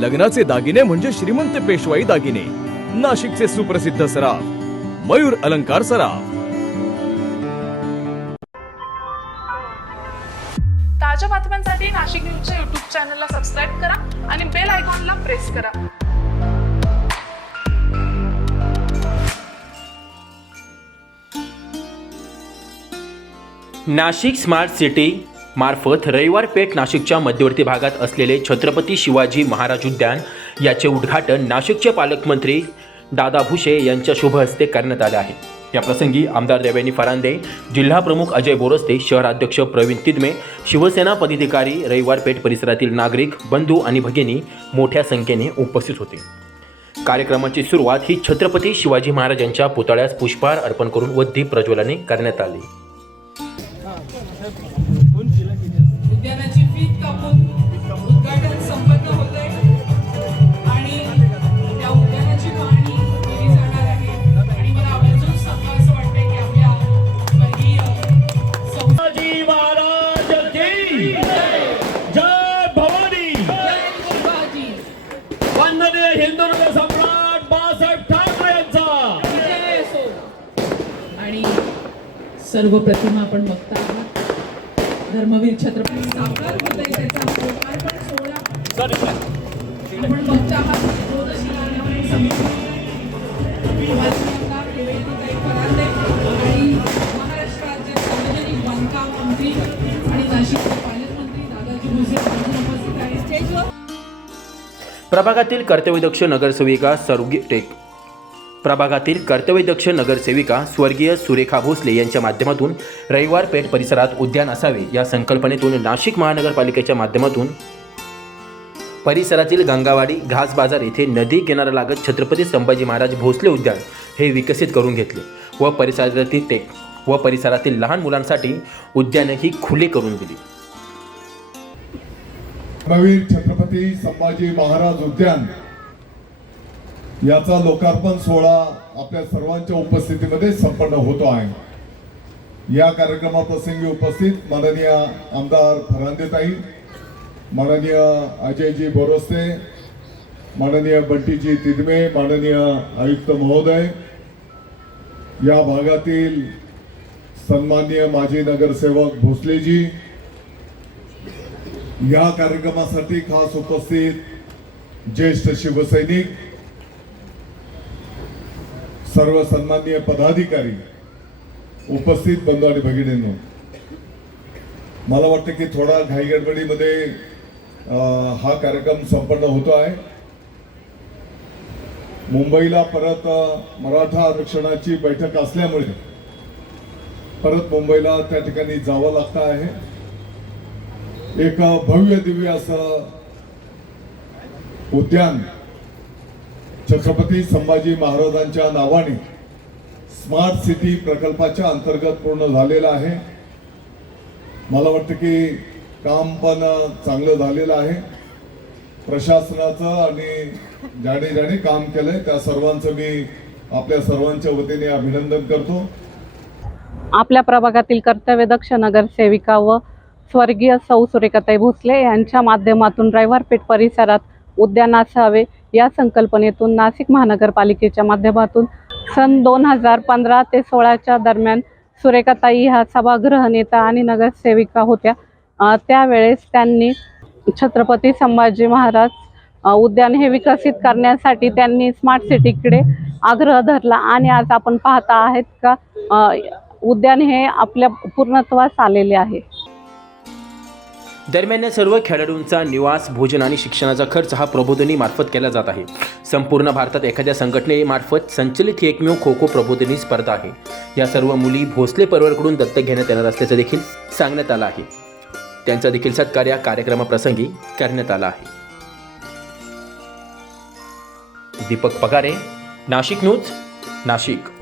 लग्नाचे दागिने म्हणजे श्रीमंत पेशवाई दागिने. नाशिकचे सुप्रसिद्ध सराफ. मयूर अलंकार सराफ. ताज्या बातम्यांसाठी नाशिक न्यूजच्या युट्यूब चॅनलला सबस्क्राईब करा आणि बेल आयकॉनला प्रेस करा. नाशिक स्मार्ट सिटी मार्फत रविवार पेठ नाशिकच्या मध्यवर्ती भागात असलेले छत्रपती शिवाजी महाराज उद्यान याचे उद्घाटन नाशिकचे पालकमंत्री दादा भुसे यांच्या शुभ हस्ते करण्यात आले आहे. या प्रसंगी आमदार देवेनी फरांदे जिल्हाप्रमुख अजय बोरस्ते शहराध्यक्ष प्रवीण तिदमे शिवसेना पदाधिकारी रविवार पेठ परिसरातील नागरिक बंधू आणि भगिनी मोठ्या संख्येने उपस्थित होते. कार्यक्रमाची सुरुवात ही छत्रपती शिवाजी महाराजांच्या पुतळ्यास पुष्पहार अर्पण करून व दीप प्रज्वलने करण्यात आली. सर्व प्रतिमा आपण बघता आहात. धर्मवीर छत्रपती साकार होते त्याचा लोकार्पण सोहळा आपण बघता आहात समिती निवेदिताई फरांदे आणि महाराष्ट्र सार्वजनिक बांधकाम मंत्री आणि नाशिकचे पालकमंत्री दादाजी भुसे उपस्थित आहेत. प्रभागातील कर्तव्यदक्ष नगरसेविका सरोगी टेक प्रभागातील कर्तव्यदक्ष नगरसेविका स्वर्गीय सुरेखा भोसले यांच्या माध्यमातून रविवार पेठ परिसरात उद्यान असावे या संकल्पनेतून नाशिक महानगरपालिकेच्या माध्यमातून परिसरातील गंगावाडी घास बाजार येथे नदी किनाऱ्यालागत छत्रपती संभाजी महाराज भोसले उद्यान हे विकसित करून घेतले व परिसरातील टेक व परिसरातील लहान मुलांसाठी उद्यानही खुले करून दिली. नवीन छत्रपती संभाजी महाराज उद्यान याचा लोकार्पण सोहळा आपल्या सर्वांच्या उपस्थितीमध्ये संपन्न होतो आहे. या कार्यक्रमाप्रसंगी उपस्थित माननीय आमदार फरांदेताई माननीय अजयजी बोरस्ते माननीय बंटीजी तिदमे माननीय आयुक्त महोदय या भागातील सन्माननीय माजी नगरसेवक भोसलेजी या कार्यक्रमासाठी खास उपस्थित ज्येष्ठ शिवसैनिक सर्व सन्माननीय पदाधिकारी उपस्थित बंधू आणि भगिनींनो मला वाटतं की थोडा घाईगडबडीमध्ये हा कार्यक्रम संपन्न होतो आहे. मुंबईला परत मराठा आरक्षणाची बैठक असल्यामुळे परत मुंबईला त्या ठिकाणी जावं लागतं आहे. एक भव्य दिव्य असं उद्यान छत्रपती संभाजी महाराजांच्या नावाने स्मार्ट सिटी प्रकल्पाच्या अंतर्गत पूर्ण झालेलं आहे. मला वाटतं की काम पण चांगलं झालेलं आहे. प्रशासनाचं आणि ज्याने ज्याने काम केलंय त्या सर्वांचं मी आपल्या सर्वांच्या वतीने अभिनंदन करतो. आपल्या प्रभागातील कर्तव्यदक्ष नगरसेविका व स्वर्गीय सौ सुरेखाताई भोसले यांच्या माध्यमातून रविवारपेठ परिसरात उद्यान असावे या संकल्पनेतून नाशिक महानगरपालिकेच्या माध्यमातून सन दोन हजार पंधरा ते सोळाच्या दरम्यान सुरेखाताई ह्या सभागृह नेता आणि नगरसेविका होत्या. त्यावेळेस त्यांनी छत्रपती संभाजी महाराज उद्यान हे विकसित करण्यासाठी त्यांनी स्मार्ट सिटीकडे आग्रह धरला. आणि आज आपण पाहता आहेत का उद्यान हे आपल्या पूर्णत्वास आलेले आहे. दरम्यान या सर्व खेळाडूंचा निवास भोजन आणि शिक्षणाचा खर्च हा प्रबोधनी मार्फत केला जात आहे. संपूर्ण भारतात एखाद्या संघटनेमार्फत संचलित ही एकमेव खो खो प्रबोधिनी स्पर्धा आहे. या सर्व मुली भोसले परिवारकडून दत्तक घेण्यात येणार असल्याचं देखील सांगण्यात आलं आहे. त्यांचा देखील सत्कार या कार्यक्रमाप्रसंगी करण्यात आला आहे. दीपक पगारे नाशिक न्यूज नाशिक.